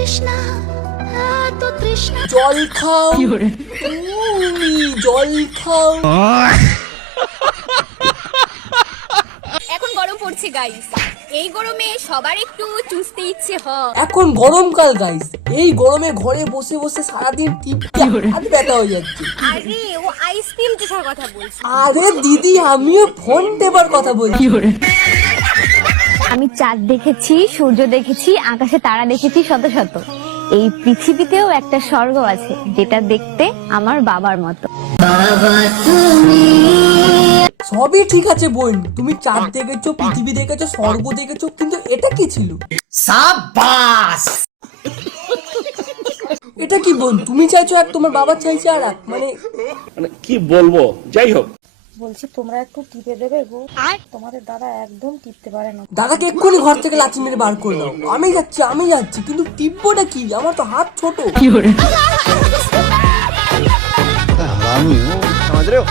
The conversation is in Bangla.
তৃষ্ণা এত তৃষ্ণা জল খাও তুমি, জল খাও। এখন গরম পড়ছে গাইস, এই গরমে সবার একটু চুষতে ইচ্ছে হয়। এখন গরমকাল গাইস, এই গরমে ঘরে বসে বসে সারাদিন টিপটা হাত ব্যথা হয়ে যাচ্ছে। আরে ও আইসক্রিম চেখার কথা বলছি। আরে দিদি, আমিও ফোন টেপার কথা বলছি। আমি চাঁদ দেখেছি, সূর্য দেখেছি, আকাশে তারা দেখেছি শত শত। এই পৃথিবীতেও একটা স্বর্গ আছে যেটা দেখতে আমার বাবার মতো। সবই ঠিক আছে বোন, তুমি চাঁদ দেখেছো, পৃথিবী দেখেছো, স্বর্গ দেখেছো, কিন্তু এটা কি ছিল? সাবাস! এটা কি বোন, তুমি চাইছো এক, তোমার বাবা চাইছে আর এক, মানে কি বলবো, যাই হোক। বলছি তোমরা একটু টিপে দেবে গো, তোমাদের দাদা একদম টিপতে পারে না। দাদাকে এক্ষুনি ঘর থেকে লাচি মেরে বার করে দাও। আমি যাচ্ছি, কিন্তু টিপবোটা কি? আমার তো হাত ছোট। समझ रहे हो?